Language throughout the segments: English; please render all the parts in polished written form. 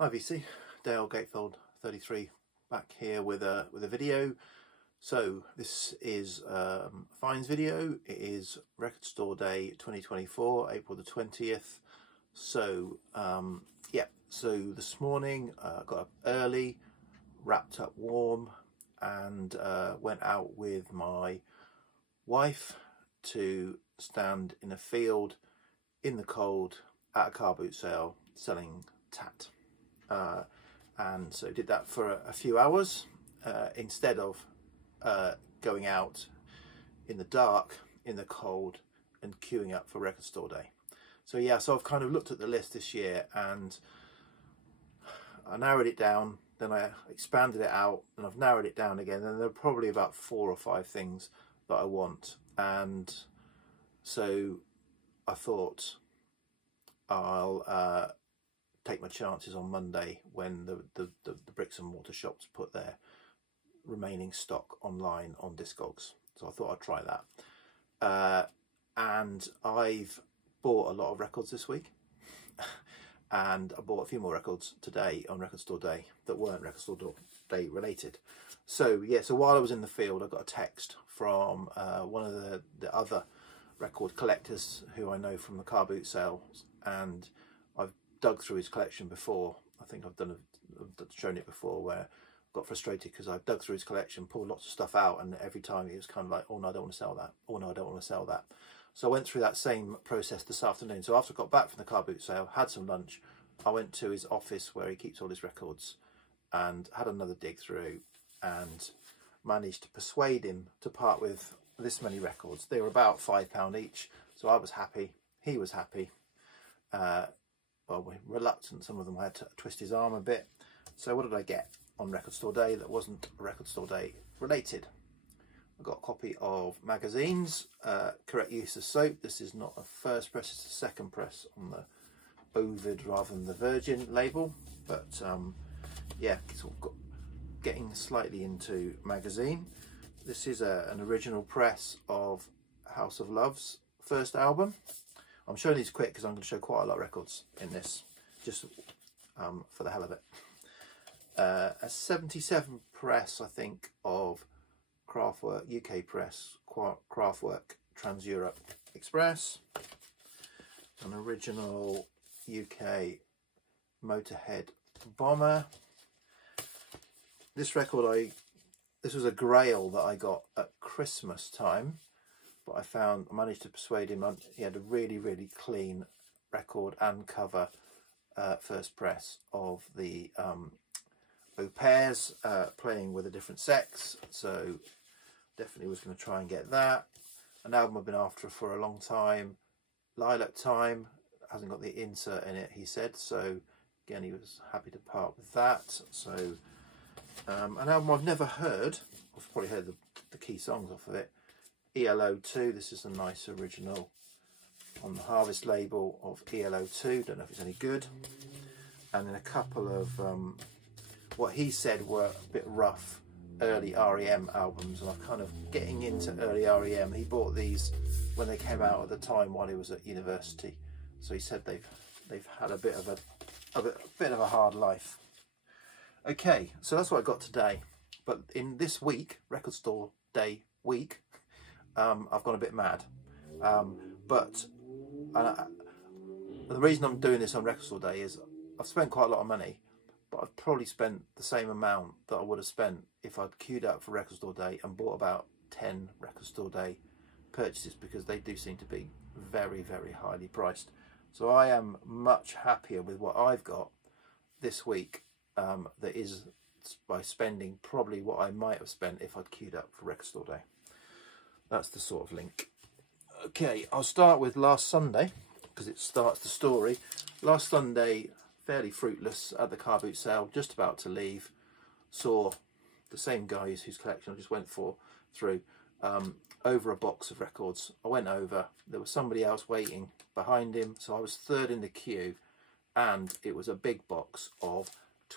Hi VC, Dale Gatefold 33 back here with a video. So this is Fines video. It is Record Store Day 2024, April the 20th. So yeah, so this morning got up early, wrapped up warm, and went out with my wife to stand in a field in the cold at a car boot sale selling tat. And so did that for a few hours instead of going out in the dark, in the cold, and queuing up for Record Store Day. So yeah, so I've kind of looked at the list this year and I narrowed it down, then I expanded it out, and I've narrowed it down again, and there are probably about 4 or 5 things that I want. And so I thought I'll take my chances on Monday when the bricks and mortar shops put their remaining stock online on Discogs. So I thought I'd try that. And I've bought a lot of records this week. And I bought a few more records today on Record Store Day that weren't Record Store Day related. So yeah, so while I was in the field, I got a text from one of the other record collectors who I know from the car boot sales, and I've dug through his collection before. I think I've shown it before, where I got frustrated because I dug through his collection, pulled lots of stuff out, and every time he was kind of like, oh no, I don't want to sell that. Oh no, I don't want to sell that. So I went through that same process this afternoon. So after I got back from the car boot sale, had some lunch, I went to his office where he keeps all his records and had another dig through and managed to persuade him to part with this many records. They were about £5 each. So I was happy. He was happy. Well, we're reluctant. Some of them had to twist his arm a bit. So what did I get on Record Store Day that wasn't Record Store Day related? I got a copy of magazines, Correct Use of Soap. This is not a first press, it's a second press on the Ovid rather than the Virgin label. But yeah, sort of getting slightly into magazine. This is an original press of House of Love's first album. I'm showing these quick because I'm going to show quite a lot of records in this, just for the hell of it. A 77 press, I think, of Kraftwerk UK press, Kraftwerk Trans Europe Express, an original UK Motorhead Bomber. This record, this was a grail that I got at Christmas time, but I managed to persuade him. He had a really, really clean record and cover first press of the Au Pairs playing with a different sex, so definitely was going to try and get that. An album I've been after for a long time, Lilac Time, hasn't got the insert in it, he said, so again he was happy to part with that. So an album I've never heard, I've probably heard the key songs off of it, ELO 2. This is a nice original on the Harvest label of ELO 2, don't know if it's any good. And then a couple of what he said were a bit rough early REM albums, and I'm kind of getting into early REM. He bought these when they came out at the time while he was at university, so he said they've had a bit of a hard life. Okay, so that's what I got today. But in this week, Record Store Day week, I've gone a bit mad. But the reason I'm doing this on Record Store Day is I've spent quite a lot of money, but I've probably spent the same amount that I would have spent if I'd queued up for Record Store Day and bought about 10 Record Store Day purchases, because they do seem to be very, very highly priced. So I am much happier with what I've got this week, that is by spending probably what I might have spent if I'd queued up for Record Store Day. That's the sort of link. Okay, I'll start with last Sunday because it starts the story. Last Sunday, fairly fruitless at the car boot sale, just about to leave, saw the same guys whose collection I just went through over a box of records. I went over, there was somebody else waiting behind him, so I was third in the queue, and it was a big box of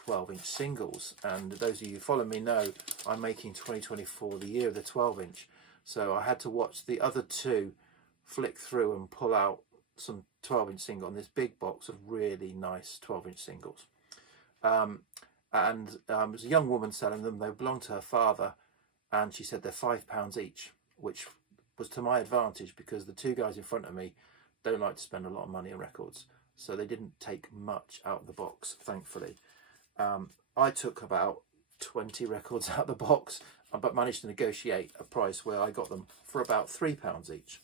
12-inch singles. And those of you who follow me know I'm making 2024 the year of the 12-inch, so I had to watch the other two flick through and pull out some 12-inch single on this big box of really nice 12-inch singles. There was a young woman selling them. They belonged to her father, and she said they're £5 each, which was to my advantage because the two guys in front of me don't like to spend a lot of money on records, so they didn't take much out of the box, thankfully. I took about 20 records out of the box, but managed to negotiate a price where I got them for about £3 each.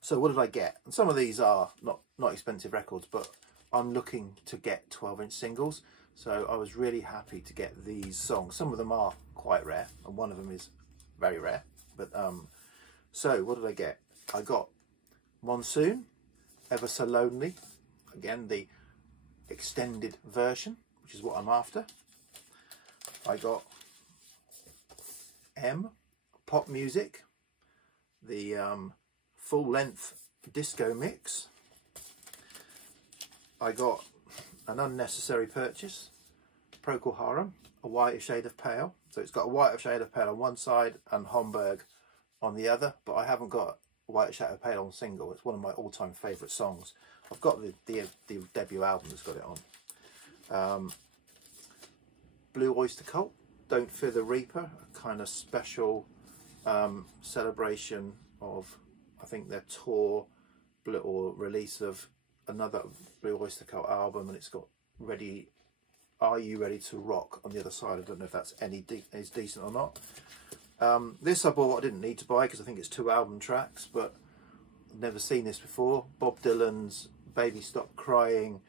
So what did I get? And some of these are not expensive records, but I'm looking to get 12-inch singles, so I was really happy to get these songs. Some of them are quite rare, and one of them is very rare. But so what did I get? I got Monsoon, Ever So Lonely, again the extended version, which is what I'm after. I got Pop Music, the full-length disco mix. I got An Unnecessary Purchase, Procol Harum, A Whiter Shade of Pale. So it's got A Whiter Shade of Pale on one side and Homburg on the other, but I haven't got A Whiter Shade of Pale on single. It's one of my all-time favourite songs. I've got the debut album that's got it on. Blue Oyster Cult, Don't Fear the Reaper, a kind of special celebration of, I think, their tour or release of another Blue Oyster Cult album, and it's got Are You Ready to Rock on the other side. I don't know if that's is decent or not. This I bought, I didn't need to buy because I think it's 2 album tracks, but I've never seen this before. Bob Dylan's Baby Stop Crying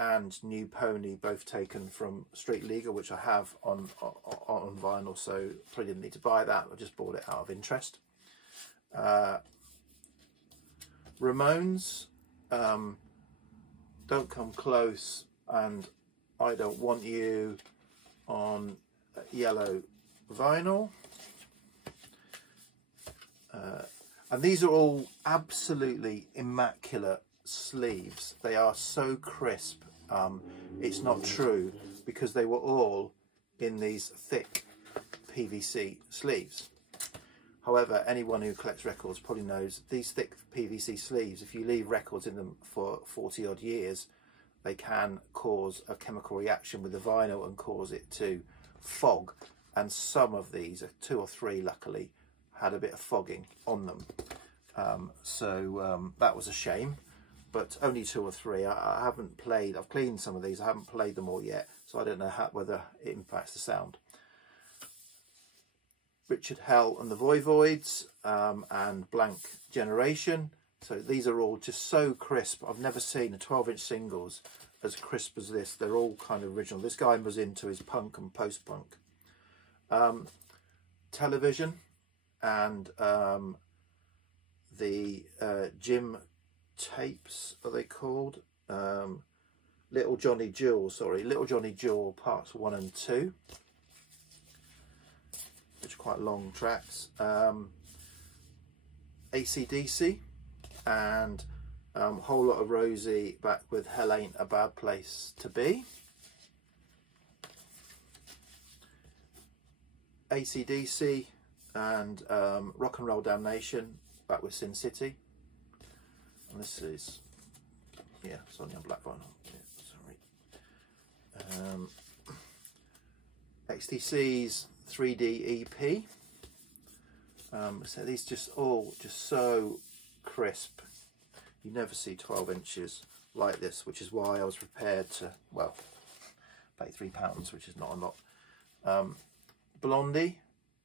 and New Pony, both taken from Street Legal, which I have on vinyl, so probably didn't need to buy that. I just bought it out of interest. Ramones, Don't Come Close and I Don't Want You on yellow vinyl. And these are all absolutely immaculate sleeves. They are so crisp. It's not true because they were all in these thick PVC sleeves. However, anyone who collects records probably knows these thick PVC sleeves, if you leave records in them for 40 odd years, they can cause a chemical reaction with the vinyl and cause it to fog. And some of these, 2 or 3 luckily, had a bit of fogging on them. That was a shame, but only 2 or 3. I haven't played, I've cleaned some of these, I haven't played them all yet, so I don't know whether it impacts the sound. Richard Hell and the Voivoids and Blank Generation. So these are all just so crisp. I've never seen a 12-inch singles as crisp as this. They're all kind of original. This guy was into his punk and post-punk. Television and the Jim tapes, are they called? Little Johnny Jewel, sorry. Little Johnny Jewel parts 1 and 2. Which are quite long tracks. AC/DC and Whole Lot of Rosie back with Hell Ain't a Bad Place to Be. AC/DC and Rock and Roll Damnation back with Sin City. And this is, yeah, it's on black vinyl. Yeah, sorry. XTC's 3D EP. So these just all so crisp. You never see 12 inches like this, which is why I was prepared to, well, pay £3, which is not a lot. Blondie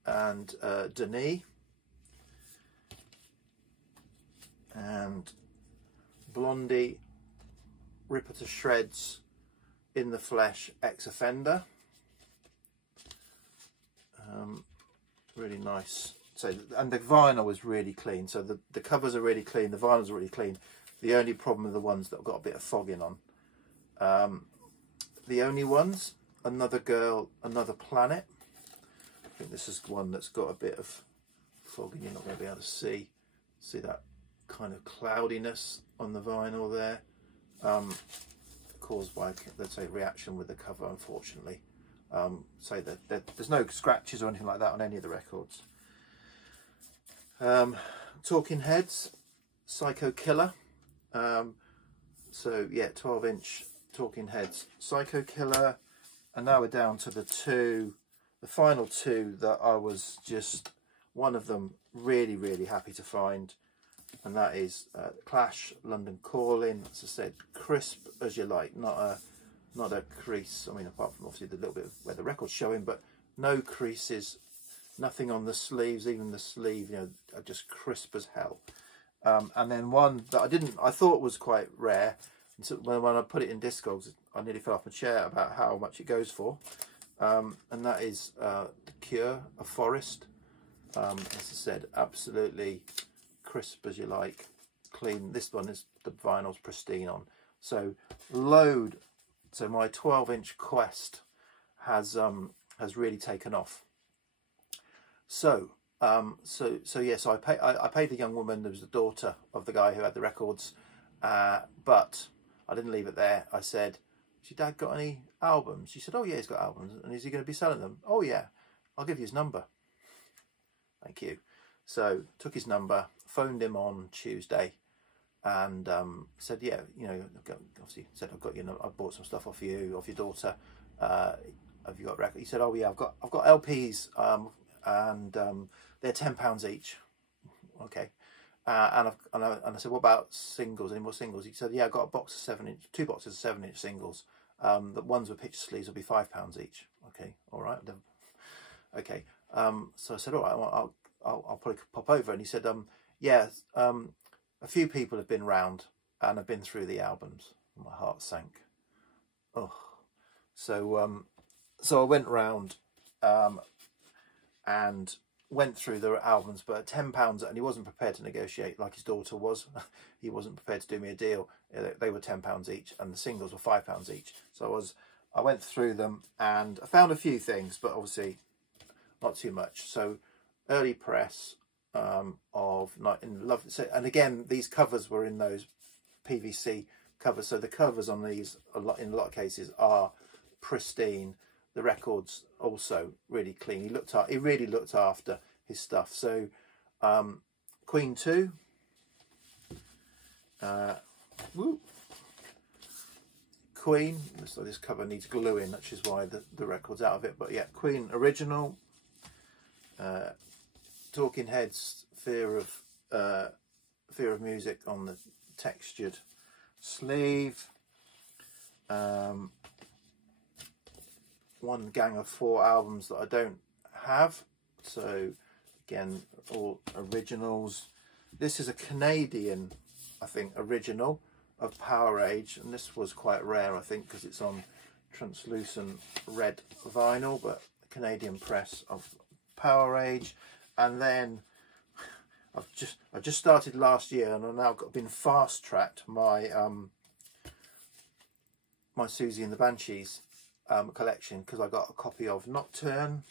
and Denis and Blondie, Ripper to Shreds, In the Flesh, Ex-Offender. Really nice. So, and the vinyl is really clean. So the covers are really clean. The vinyls are really clean. The only problem are the ones that have got a bit of fogging on. The only ones, Another Girl, Another Planet. I think this is one that's got a bit of fogging. You're not going to be able to see that kind of cloudiness on the vinyl there, caused by, let's say, reaction with the cover, unfortunately. So that there's no scratches or anything like that on any of the records. Talking Heads, Psycho Killer. So yeah, 12-inch Talking Heads, Psycho Killer, and now we're down to the final two that I was just, one of them really, really happy to find, and that is Clash, London Calling. As I said, crisp as you like, not a crease. I mean, apart from obviously the little bit of where the record's showing, but no creases, nothing on the sleeves. Even the sleeve, you know, are just crisp as hell. And then one that I thought was quite rare. And so when I put it in Discogs, I nearly fell off my chair about how much it goes for. And that is The Cure, A Forest. As I said, absolutely crisp as you like, clean. This one is, the vinyl's pristine on. So so my 12-inch Quest has really taken off. So yes, I paid the young woman. There was the daughter of the guy who had the records, but I didn't leave it there. I said, "Has your dad got any albums?" She said, "Oh yeah, he's got albums." "And is he going to be selling them?" "Oh yeah, I'll give you his number." "Thank you." So took his number, phoned him on Tuesday, and said, "Yeah, you know," obviously said, "I've got I bought some stuff off your daughter. Have you got records?" He said, "Oh yeah, I've got LPs, and they're £10 each." Okay. And I said, "What about singles? Any more singles?" He said, "Yeah, I've got a box of 7-inch, 2 boxes of 7-inch singles. The ones with picture sleeves will be £5 each." Okay, all right. Okay. So I said, "All right, well, I'll probably pop over." And he said, "Yeah, a few people have been round and have been through the albums." My heart sank. Oh, so I went round and went through the albums, but at £10, and he wasn't prepared to negotiate like his daughter was. He wasn't prepared to do me a deal. They were £10 each, and the singles were £5 each. So I went through them, and I found a few things, but obviously not too much. So early press of Night in Love. So, and again, these covers were in those PVC covers. So the covers on these, in a lot of cases, are pristine. The record's also really clean. He really looked after his stuff. So Queen 2. Queen. So this cover needs gluing, which is why the record's out of it. But yeah, Queen original. Talking Heads, Fear of Music on the textured sleeve. One gang of 4 albums that I don't have. So again, all originals. This is a Canadian, I think, original of Power Age, and this was quite rare, I think, because it's on translucent red vinyl, but Canadian press of Power Age. And then I just started last year, and I've now been fast tracked my my Susie and the Banshees collection, because I got a copy of Nocturne,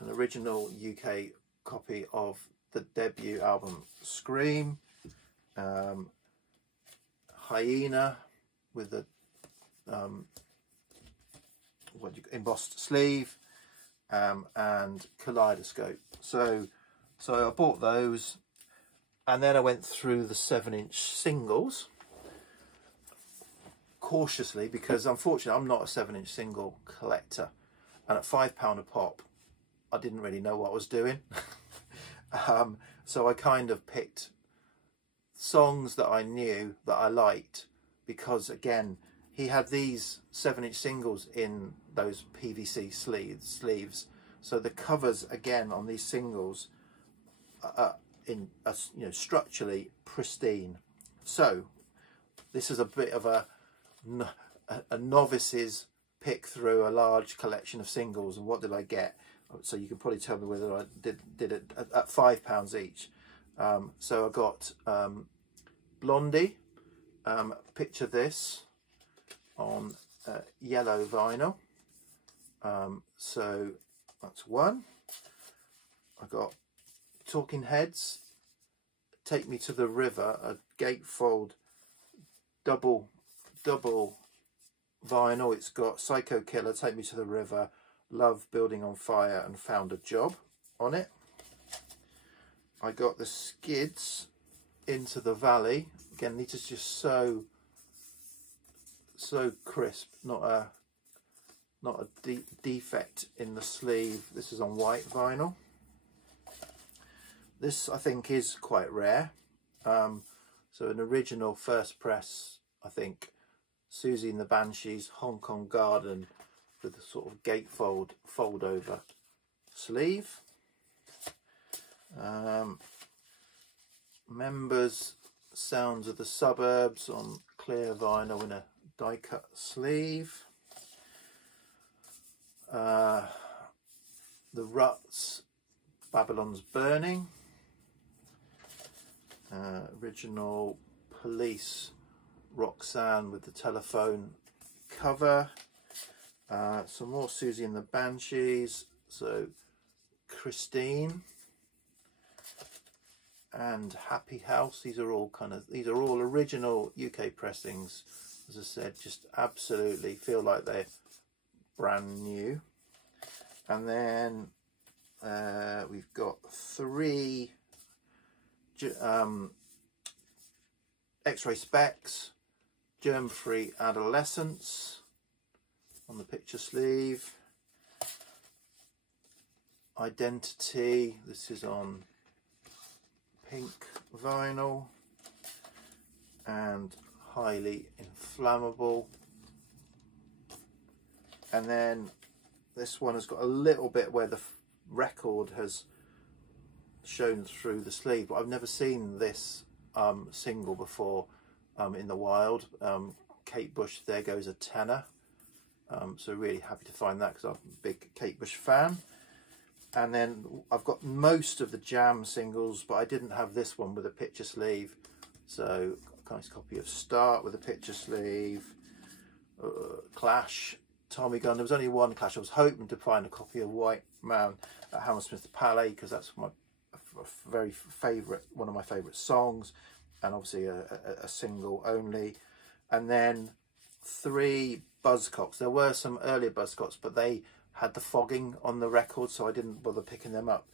an original UK copy of the debut album Scream, Hyena with the embossed sleeve, and Kaleidoscope. So I bought those, and then I went through the 7-inch singles cautiously, because unfortunately I'm not a 7-inch single collector, and at £5 a pop I didn't really know what I was doing. So I kind of picked songs that I knew that I liked, because again, he had these 7-inch singles in those PVC sleeves, so the covers again on these singles are structurally pristine. So this is a bit of a novice's pick through a large collection of singles. And what did I get? So you can probably tell me whether I did it at £5 each. So I got Blondie, Picture This, on yellow vinyl. So that's one. I got Talking Heads, Take Me to the River, a gatefold double vinyl. It's got Psycho Killer, Take Me to the River, Love, Building on Fire, and Found a Job on it. I got the Skids, Into the Valley. Again, these are just so so crisp, not a defect in the sleeve. This is on white vinyl. This I think is quite rare. So an original first press, I think, Susie and the Banshees Hong Kong Garden, with a sort of gatefold fold over sleeve. Members Sounds of the Suburbs on clear vinyl in a die cut sleeve. The Ruts Babylon's Burning. Original Police Roxanne with the telephone cover. Some more Susie and the Banshees, so Christine and Happy House. These are all original UK pressings. As I said, just absolutely feel like they're brand new. And then we've got 3 X-ray Specs, Germ-Free Adolescence on the picture sleeve. Identity, this is on pink vinyl, and Highly Inflammable. And then this one has got a little bit where the record has shown through the sleeve, but I've never seen this single before in the wild. Kate Bush, There Goes a Tenor. So really happy to find that because I'm a big Kate Bush fan. And then I've got most of the Jam singles, but I didn't have this one with a picture sleeve. So a nice copy of Start with a picture sleeve. Clash, Tommy Gunn. There was only one Clash. I was hoping to find a copy of White Man at Hammersmith Palais because that's my very favourite, one of my favourite songs, and obviously a single only. And then 3 Buzzcocks. There were some earlier Buzzcocks, but they had the fogging on the record, so I didn't bother picking them up,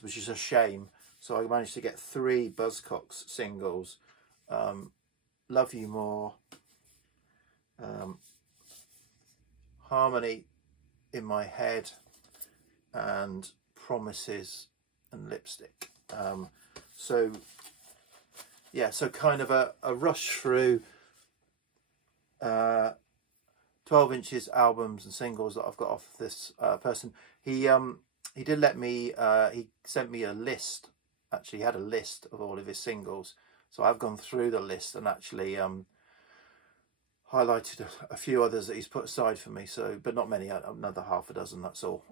which is a shame. So I managed to get 3 Buzzcocks singles. Love You More, Harmony in My Head, and Promises and Lipstick. So yeah, so kind of a rush through 12 inches albums and singles that I've got off this person. He did let me, he sent me a list. Actually, he had a list of all of his singles, so I've gone through the list and actually highlighted a few others that he's put aside for me. So, but not many, another half a dozen, that's all.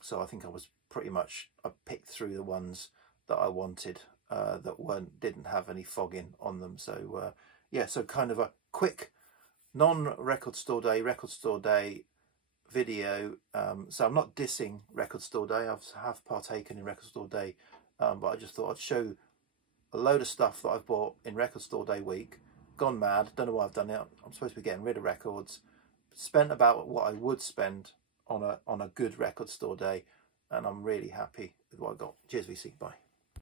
So I think I was pretty much, I picked through the ones that I wanted that didn't have any fogging on them. So yeah, so kind of a quick non-record store day video. So I'm not dissing Record Store Day. I have partaken in Record Store Day, but I just thought I'd show a load of stuff that I've bought in Record Store Day week. Gone mad, don't know why I've done it. I'm supposed to be getting rid of records. Spent about what I would spend on a good Record Store Day, and I'm really happy with what I got. Cheers VC, bye.